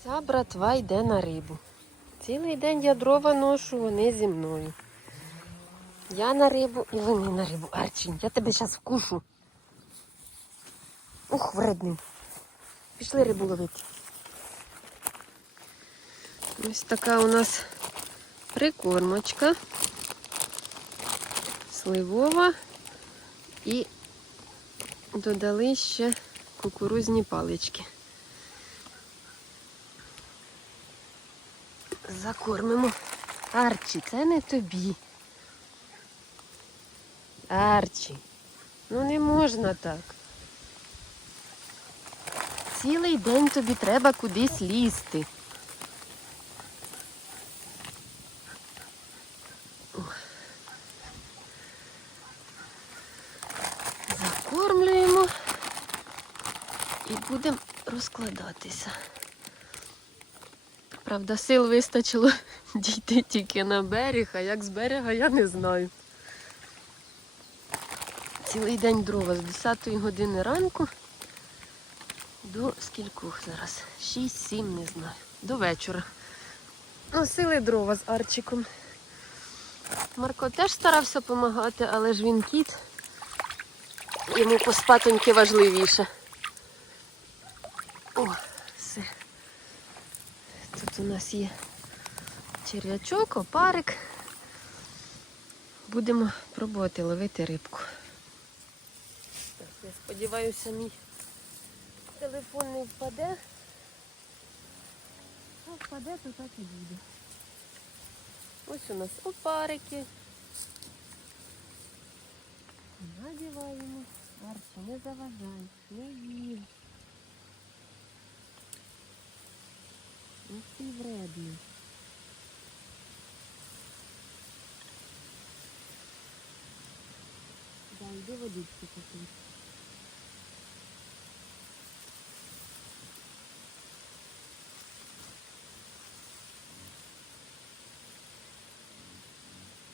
Вся братва йде на рибу. Цілий день я дрова ношу, вони зі мною. Я на рибу і вони на рибу. Арчі, я тебе зараз вкушу. Ух, вредний. Пішли рибу ловити. Ось така у нас прикормочка. Сливова і додали ще кукурузні палички. Закормимо. Арчі, це не тобі. Арчі, ну не можна так. Цілий день тобі треба кудись лізти. Закормлюємо і будемо розкладатися. Правда, сил вистачило дійти тільки на берег, а як з берега я не знаю. Цілий день дрова з 10 години ранку до скількох зараз? 6-7, не знаю. До вечора. Носили дрова з Арчиком. Марко теж старався допомагати, але ж він кіт. Йому поспатоньки важливіше. О, все. Тут у нас є черв'ячок, опарик. Будемо пробувати ловити рибку. Я сподіваюся, мій телефон не впаде. Ну, впаде, то так і буде. Ось у нас опарики. Надіваємо. Арчі, не заважай, не їм. Ось ти вредний. Да, йди водички попий.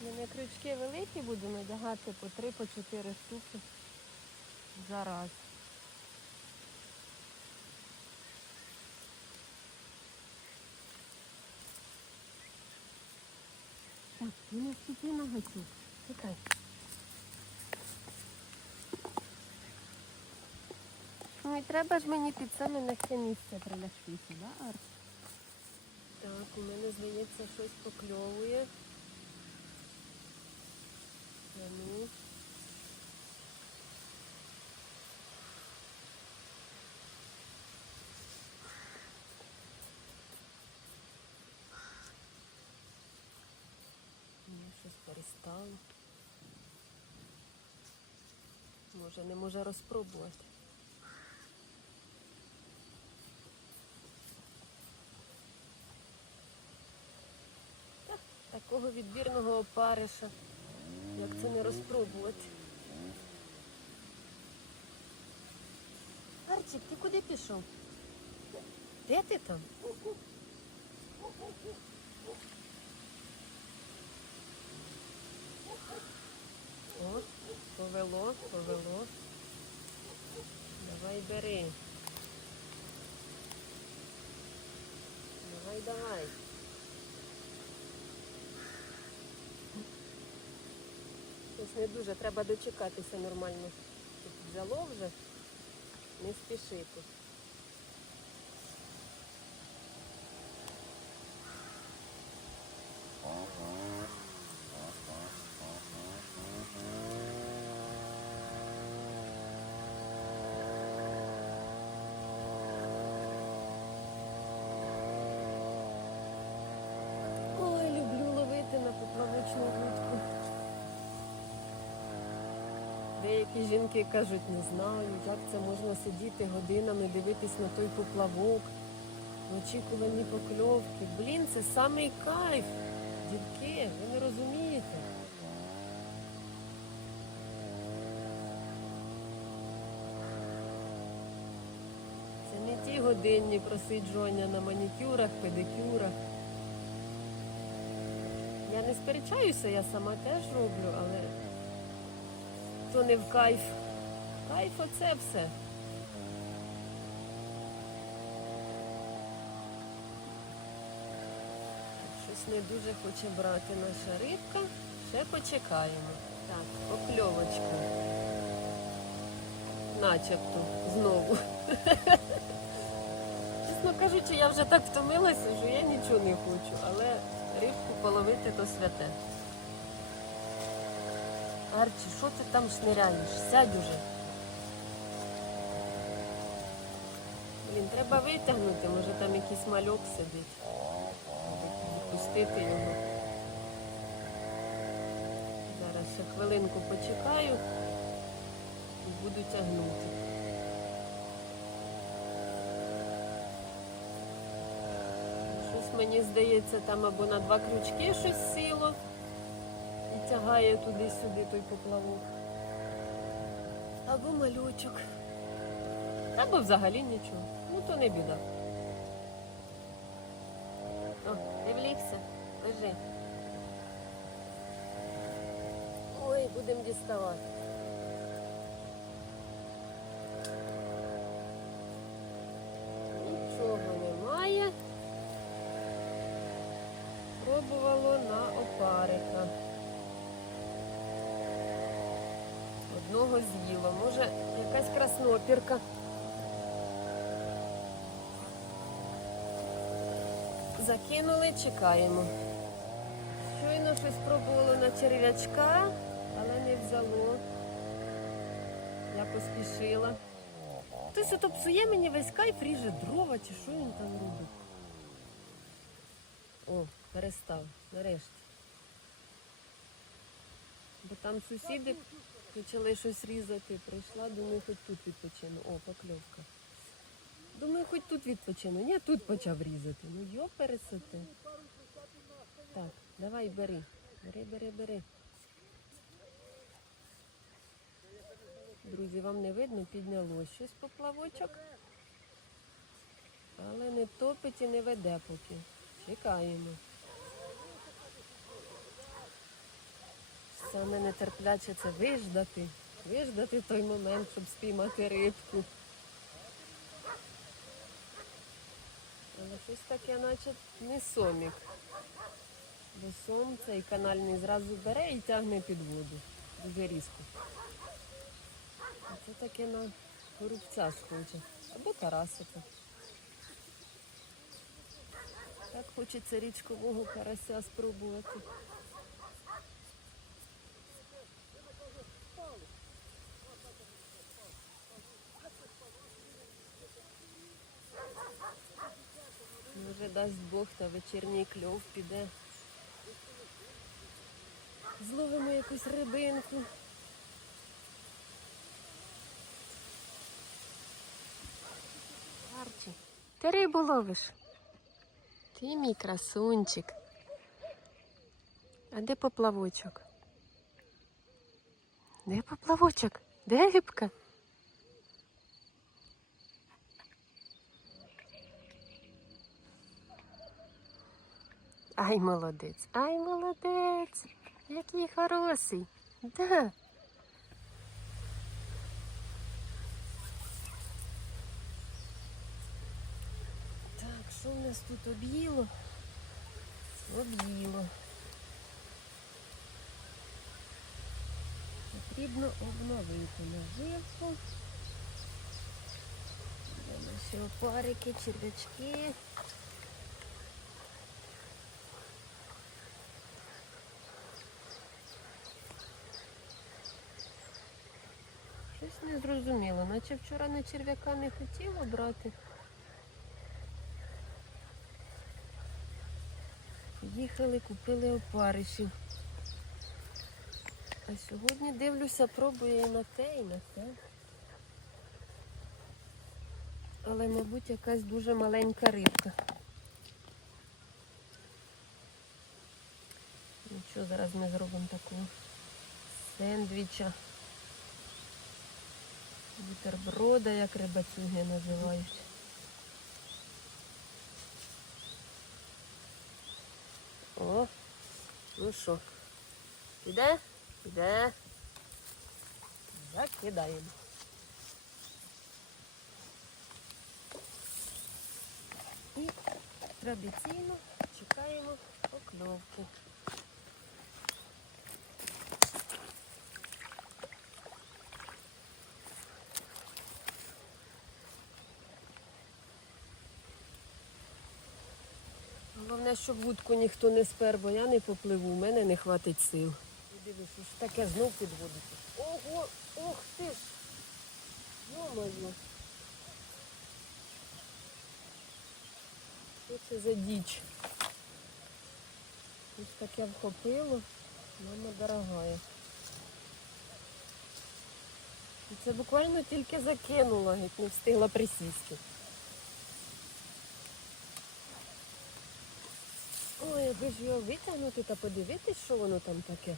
Ми крючки великі будемо надягати по 3 по 4 штуки за раз. Не наступи на гачок. Чекай. Ну і треба ж мені під саме на це місце прилягтися, да, Арт? Так, у мене здається, щось покльовує. Я ну. Ні, щось перестало. Може, не може розпробувати. Та, Такого відбірного опариша. Як це не розпробувати? Арчик, ти куди пішов? Де ти там? О, повело, повело. Давай бери. Давай, давай. Ось не дуже, треба дочекатися нормально. Щоб взяло вже, не спішити. Ой, люблю ловити на поплавочну вудку. Деякі жінки кажуть, не знаю, як це можна сидіти годинами, дивитись на той поплавок, в очікуванні покльовки. Блін, це самий кайф. Дівки, ви не розумієте. Це не ті годинні просиджування на манікюрах, педикюрах. Я не сперечаюся, я сама теж роблю, але то не в кайф. Кайф оце все. Щось не дуже хоче брати наша рибка. Ще почекаємо. Так, покльовочку. Начебто знову. Чесно кажучи, я вже так втомилася, що я нічого не хочу, але рибку половити то святе. Арчі, що ти там шниряєш? Сядь уже. Блін, треба витягнути, може там якийсь мальок сидить. Відпустити його. Зараз ще хвилинку почекаю і буду тягнути. Щось мені здається, там або на два крючки щось сіло тягає туди-сюди той поплавок. Або малючок. Або взагалі нічого. Ну то не біда. О, ти влігся? Лежи. Ой, будемо діставати. Одного з'їло. Може, якась краснопірка. Закинули, чекаємо. Щойно щось пробувало на черв'ячка, але не взяло. Я поспішила. Хтось ото псує мені весь кайф, ріже дрова, чи що він там робить. О, перестав, нарешті. Бо там сусіди почали щось різати. Прийшла, думаю, хоч тут відпочину. О, покльовка. Думаю, хоч тут відпочину. Ні, тут почав різати. Ну йо пересоти. Так, давай бери. Бери, бери, бери. Друзі, вам не видно, піднялось щось поплавочок. Але не топить і не веде поки. Чекаємо. Саме нетерпляче це виждати. Виждати той момент, щоб спіймати рибку. Але щось таке, наче не сомік. Бо сом цей канальний зразу бере і тягне під воду. Дуже різко. А це таке на горобця схоже. Або карасика. Так хочеться річкового карася спробувати. Може дасть Бог та вечірній кльов піде. Зловимо якусь рибинку. Арчі, ти рибу ловиш? Ти мій красунчик. А де поплавочок? Де поплавочок? Де рибка? Ай, молодець, ай, молодець. Який хороший. Да. Так, що в нас тут об'їло? Об'їло. Потрібно обновити наживку. Наші опарики, черв'ячки. Щось зрозуміло, наче вчора на черв'яка не хотіла брати. Їхали, купили опаришів. А сьогодні дивлюся, пробую і на те, і на те. Але, мабуть, якась дуже маленька рибка. Нічого, зараз ми зробимо такого сендвіча. Бутерброда, як рибацюги називають. О, ну що, піде? Піде. Закидаємо. І традиційно чекаємо, Покльовки. Головне, щоб вудку ніхто не спер, бо я не попливу, у мене не хватить сил. Дивись, що таке знов підводиться. Ого, ох ти ж! Йо-моє. Що це за діч? Ось таке вхопило. Мама дорогая. І це буквально тільки закинула, геть не встигла присісти. Аби ж його витягнути та подивитись, що воно там таке.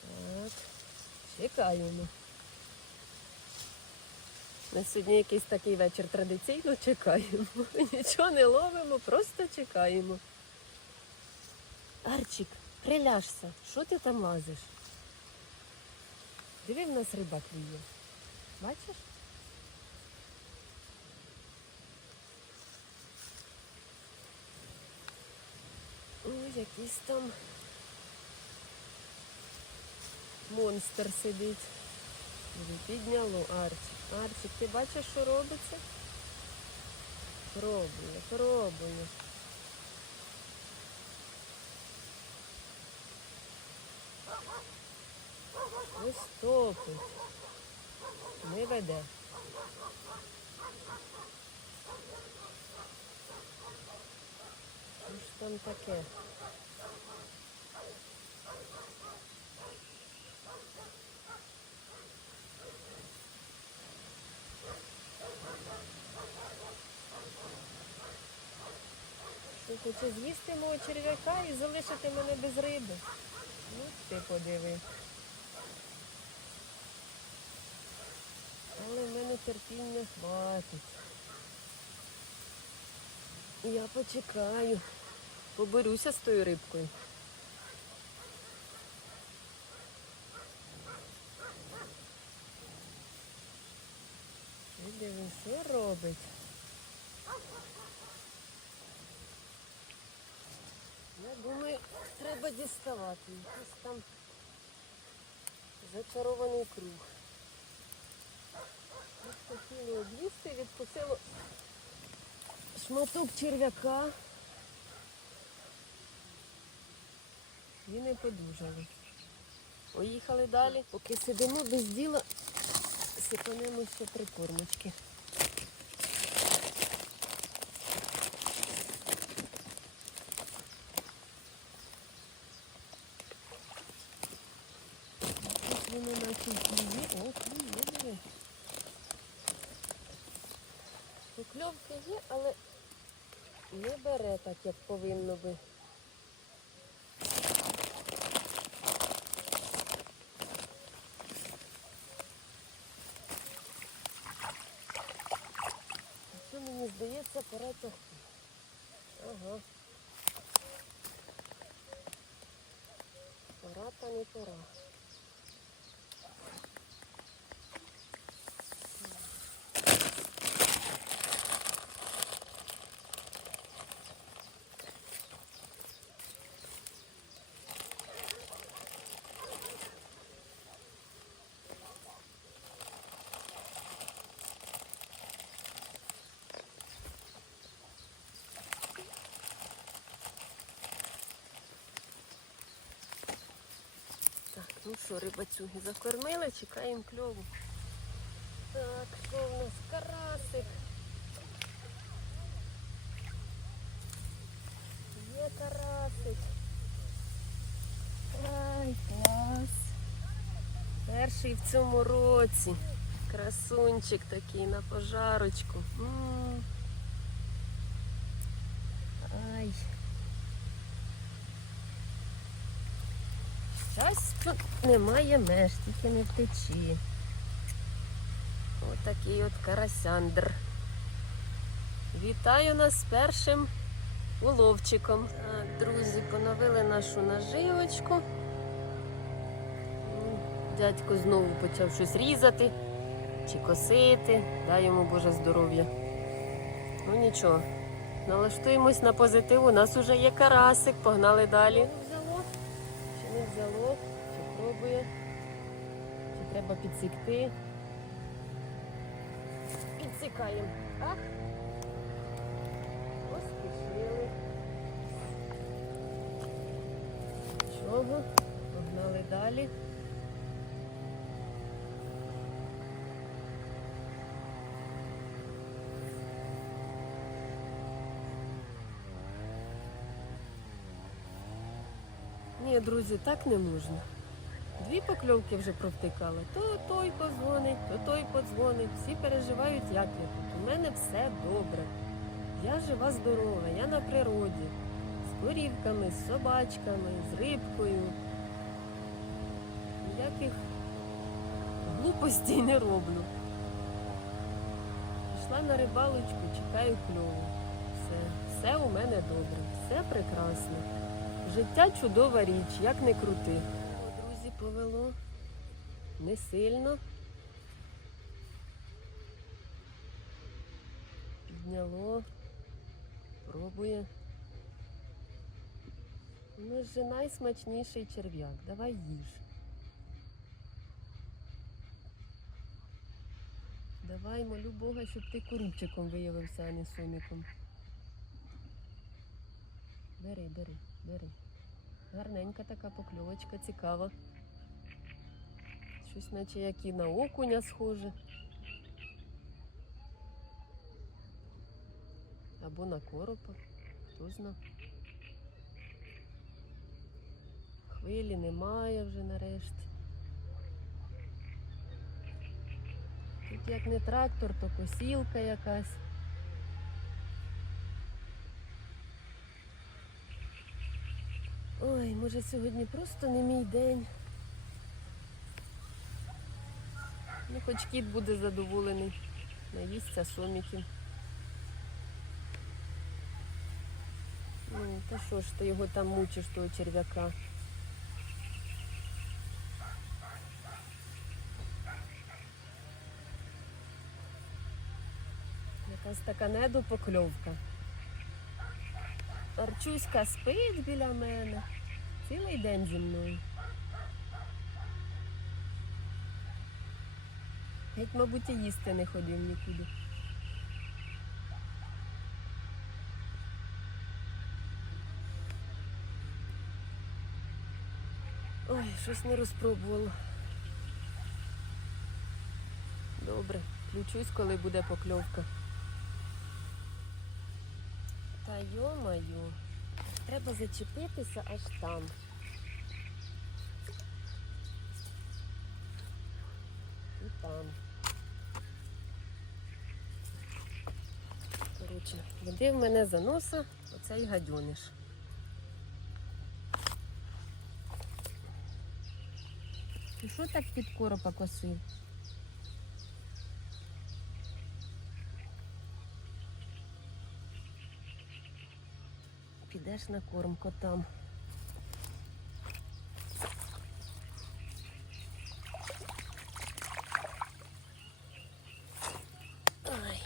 Так, чекаємо. На сьогодні якийсь такий вечір традиційно чекаємо. Нічого не ловимо, просто чекаємо. Арчик, приляжся. Що ти там лазиш? Диви, в нас риба клює. Бачиш? Якийсь там монстр сидить. Підняло Арчик. Арчик, ти бачиш, що робиться? Пробує, пробує. Ось топить. Не веде. Що ж там таке? Що хоче з'їсти мого черв'яка і залишити мене без риби. Ну, ти подиви. Але в мене терпіння хватить. Я почекаю. Поборюся з тою рибкою. І диви, що робить. Я думаю, треба діставати. Якийсь там зачарований круг. От хотіли об'їсти, відкусило шматок черв'яка. І не подужали. Поїхали далі. Поки сидимо без діла, сипанемо ще прикормочки. Воно наче клює. О, клює, диви. Покльовки є, але не бере так, як повинно би. Це мені здається, пора тягти. Ага. Пора та не ну що, рибацюги закормили, чекаємо кльову. Так, що в нас карасик? Є карасик. Ай, клас. Перший в цьому році. Красунчик такий на пожарочку. Ай. Щастю немає меж, тільки не втечі. Отакий от карасяндр. Вітаю нас першим уловчиком. Друзі, поновили нашу наживочку. Дядько знову почав щось різати чи косити. Дай йому Боже здоров'я. Ну нічого. Налаштуємось на позитив. У нас уже є карасик, погнали далі. Взяло. Чи не взяло, чи пробує, чи треба підсікти. Підсікаємо. Ах. Поспішили. Чого? Погнали далі. Ні, друзі, так не можна. Дві покльовки вже провтикали. То той позвонить, то той подзвонить. Всі переживають, як я тут. У мене все добре. Я жива, здорова, я на природі. З корівками, з собачками, з рибкою. Ніяких глупостей не роблю. Пішла на рибалочку, чекаю кльову. Все, все у мене добре, все прекрасно. Життя чудова річ, як не крути. Повело. Не сильно. Підняло. Пробує. Ну, ж найсмачніший черв'як. Давай їж. Давай, молю Бога, щоб ти корубчиком виявився, а не соміком. Бери, бери, бери. Гарненька така покльовочка, цікава. Щось наче як і на окуня схоже. Або на коропа, хто зна. Хвилі немає вже нарешті. Тут як не трактор, то косілка якась. Ой, може сьогодні просто не мій день. Ну, хоч кіт буде задоволений. Наїсться соміків. Ну, та що ж ти його там мучиш, того черв'яка? Якась така недопокльовка. Арчуська спить біля мене. Цілий день зі мною. Геть, мабуть, і їсти не ходив нікуди. Ой, щось не розпробувала. Добре, включусь, коли буде покльовка. Та йо-майо, треба зачепитися аж там. І там. Коротше, в мене за носа оцей гадюниш. І що так під коропа косив? Підеш на корм котам. Ай.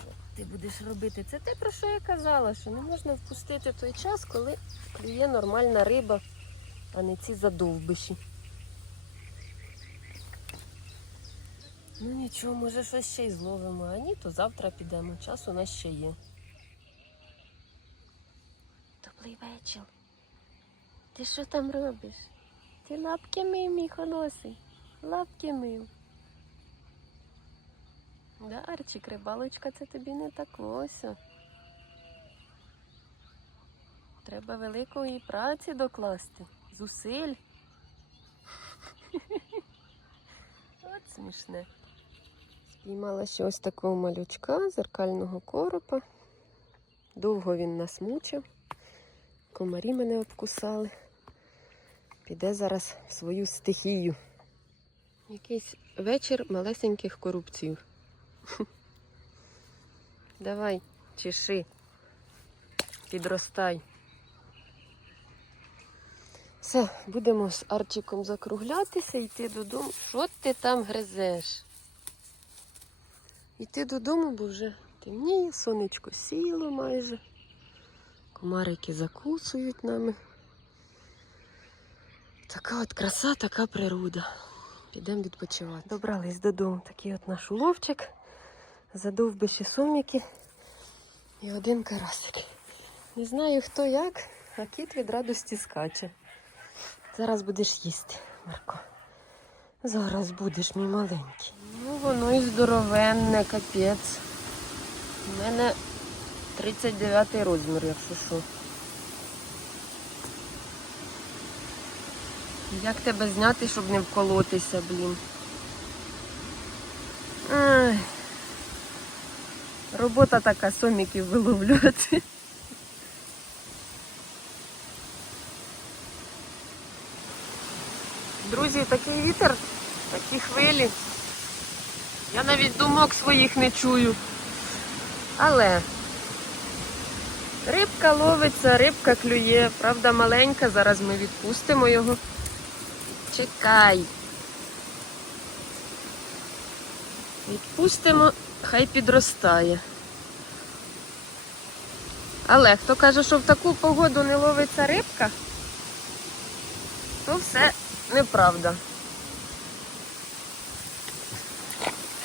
Що ти будеш робити? Це те, про що я казала, що не можна впустити той час, коли клює нормальна риба, а не ці задовбиші. Ну нічого, може щось ще й зловимо, а ні, то завтра підемо. Час у нас ще є. Добрий вечір. Ти що там робиш? Ти лапки мив, мій холосий. Лапки мив. Да, Арчик, рибалочка, це тобі не так ось. Треба великої праці докласти, зусиль. От смішне. Спіймала ще ось такого малючка, зеркального коропа. Довго він нас мучив. Комарі мене обкусали. Піде зараз в свою стихію. Якийсь вечір малесеньких корупців. Давай, чеши, підростай. Все, будемо з Арчиком закруглятися, йти додому. Що ти там гризеш? Йти додому, бо вже Темніє, сонечко сіло майже. Комарики закусують нами. Така от краса, така природа. Підемо відпочивати. Добрались додому. Такий от наш уловчик. Задовбиші соміки і один карасик. Не знаю хто як, а кіт від радості скаче. Зараз будеш їсти, Марко. Зараз будеш, мій маленький. Ну, воно і здоровенне, капець. У мене 39 розмір, якщо що. Як тебе зняти, щоб не вколотися, блін? Ай. Робота така соміків виловлювати. Друзі, такий вітер, такі хвилі. Я навіть думок своїх не чую. Але рибка ловиться, рибка клює, правда маленька, зараз ми відпустимо його. Чекай. Відпустимо, хай підростає. Але хто каже, що в таку погоду не ловиться рибка, то все неправда.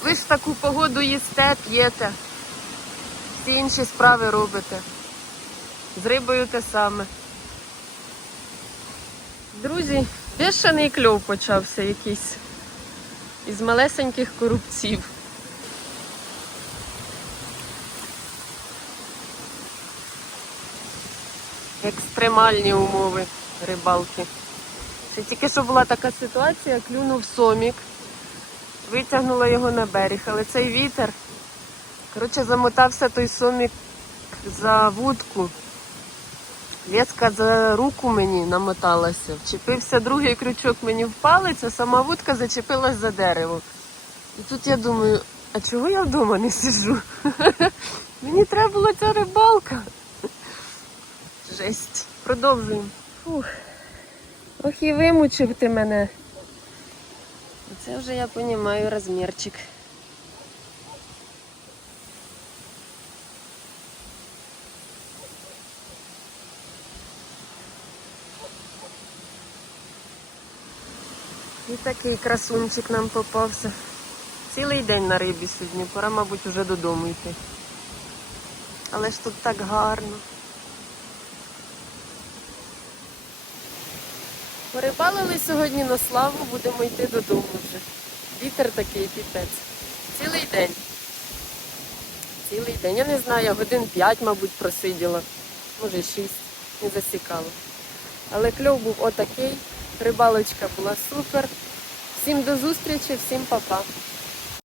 Ви ж в таку погоду їсте, п'єте, всі інші справи робите. З рибою те саме. Друзі, бешений кльов почався якийсь із малесеньких коробців. Екстремальні умови рибалки. Ще тільки що була така ситуація, клюнув сомік, витягнула його на берег, але цей вітер, коротше, замотався той сомік за вудку. Леска за руку мені намоталася, вчепився другий крючок мені в палець, а сама вудка зачепилась за дерево. І тут я думаю, а чого я вдома не сижу? Мені треба була ця рибалка. Жесть. Продовжуємо. Фух. Ох і вимучив ти мене. Це вже я розумію розмірчик. І такий красунчик нам попався. Цілий день на рибі сьогодні, пора, мабуть, вже додому йти. Але ж тут так гарно. Порибалили сьогодні на славу, будемо йти додому вже. Вітер такий піпець. Цілий день. Цілий день. Я не знаю, годин 5, мабуть, просиділа. Може 6, не засікала. Але кльов був отакий. Рибалочка була супер. Всім до зустрічі, всім па-па.